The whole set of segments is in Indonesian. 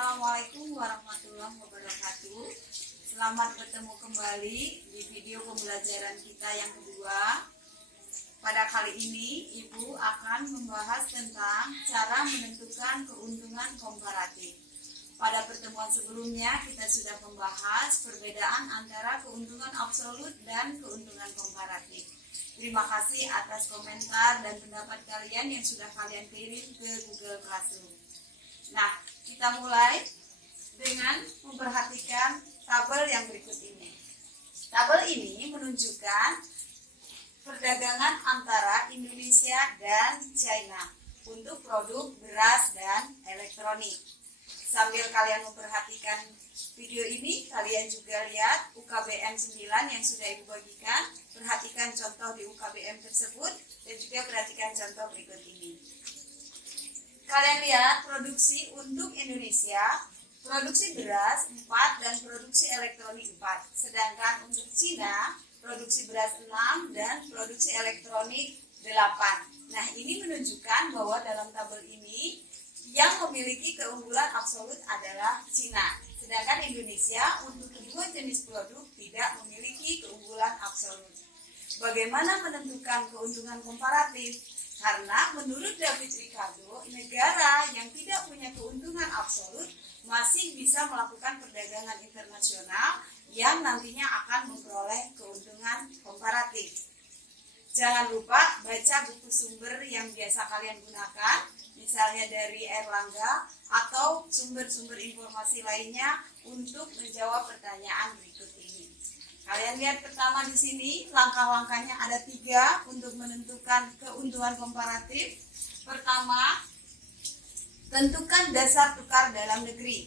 Assalamualaikum warahmatullahi wabarakatuh. Selamat bertemu kembali di video pembelajaran kita yang kedua. Pada kali ini, Ibu akan membahas tentang cara menentukan keuntungan komparatif. Pada pertemuan sebelumnya, kita sudah membahas perbedaan antara keuntungan absolut dan keuntungan komparatif. Terima kasih atas komentar dan pendapat kalian yang sudah kalian kirim ke Google Classroom. Nah, kita mulai dengan memperhatikan tabel yang berikut ini. Tabel ini menunjukkan perdagangan antara Indonesia dan China untuk produk beras dan elektronik. Sambil kalian memperhatikan video ini, kalian juga lihat UKBM 9 yang sudah Ibu bagikan. Perhatikan contoh di UKBM tersebut dan juga perhatikan contoh berikut ini. Kalian lihat produksi untuk Indonesia, produksi beras 4 dan produksi elektronik 4. Sedangkan untuk Cina, produksi beras 6 dan produksi elektronik 8. Nah, ini menunjukkan bahwa dalam tabel ini yang memiliki keunggulan absolut adalah Cina. Sedangkan Indonesia untuk kedua jenis produk tidak memiliki keunggulan absolut. Bagaimana menentukan keuntungan komparatif? Karena menurut David Ricardo, negara yang tidak punya keuntungan absolut masih bisa melakukan perdagangan internasional yang nantinya akan memperoleh keuntungan komparatif. Jangan lupa baca buku sumber yang biasa kalian gunakan, misalnya dari Erlangga atau sumber-sumber informasi lainnya untuk menjawab pertanyaan berikut ini. Kalian lihat pertama di sini, langkah-langkahnya ada 3 untuk menentukan keuntungan komparatif. Pertama, tentukan dasar tukar dalam negeri.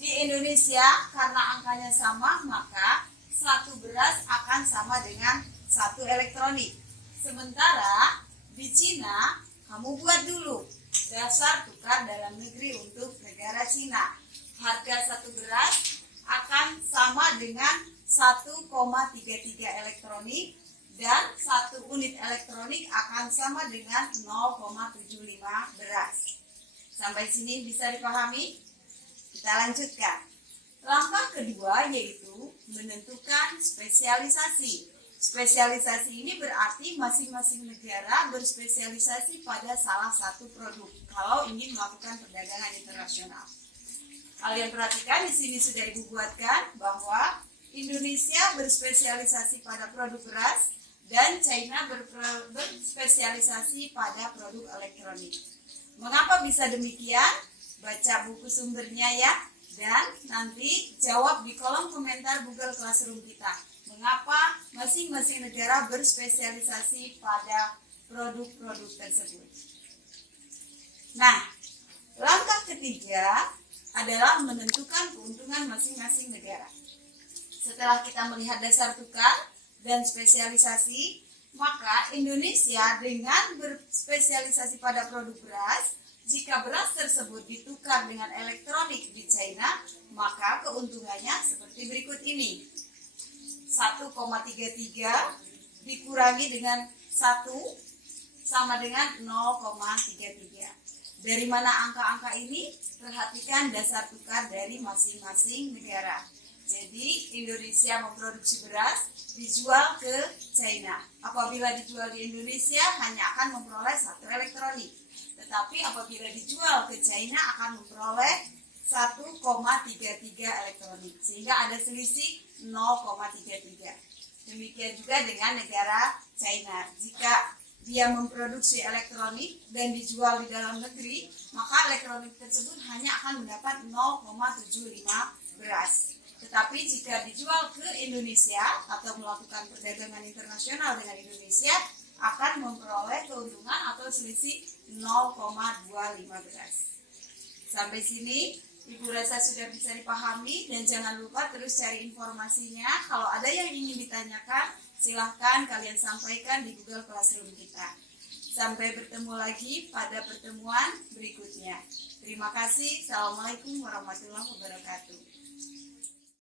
Di Indonesia, karena angkanya sama, maka 1 beras akan sama dengan 1 elektronik. Sementara di Cina, kamu buat dulu dasar tukar dalam negeri untuk negara Cina. Harga 1 beras akan sama dengan 1,33 elektronik dan 1 unit elektronik akan sama dengan 0,75 beras. Sampai sini bisa dipahami? Kita lanjutkan. Langkah kedua yaitu menentukan spesialisasi. Spesialisasi ini berarti masing-masing negara berspesialisasi pada salah satu produk kalau ingin melakukan perdagangan internasional. Kalian perhatikan di sini sudah Ibu buatkan bahwa Indonesia berspesialisasi pada produk beras dan China berspesialisasi pada produk elektronik. Mengapa bisa demikian? Baca buku sumbernya ya, dan nanti jawab di kolom komentar Google Classroom kita. Mengapa masing-masing negara berspesialisasi pada produk-produk tersebut. Nah, langkah ketiga adalah menentukan keuntungan masing-masing negara. Setelah kita melihat dasar tukar dan spesialisasi, maka Indonesia dengan berspesialisasi pada produk beras, jika beras tersebut ditukar dengan elektronik di China, maka keuntungannya seperti berikut ini. 1,33 dikurangi dengan 1 sama dengan 0,33. Dari mana angka-angka ini? Perhatikan dasar tukar dari masing-masing negara. Jadi Indonesia memproduksi beras dijual ke China. Apabila dijual di Indonesia hanya akan memperoleh 1 elektronik. Tetapi apabila dijual ke China akan memperoleh 1,33 elektronik. Sehingga ada selisih 0,33. Demikian juga dengan negara China. Jika dia memproduksi elektronik dan dijual di dalam negeri, maka elektronik tersebut hanya akan mendapat 0,75 beras. Tetapi jika dijual ke Indonesia atau melakukan perdagangan internasional dengan Indonesia, akan memperoleh keuntungan atau selisih 0,25 beras. Sampai sini, Ibu rasa sudah bisa dipahami dan jangan lupa terus cari informasinya. Kalau ada yang ingin ditanyakan, silahkan kalian sampaikan di Google Classroom kita. Sampai bertemu lagi pada pertemuan berikutnya. Terima kasih. Assalamualaikum warahmatullahi wabarakatuh.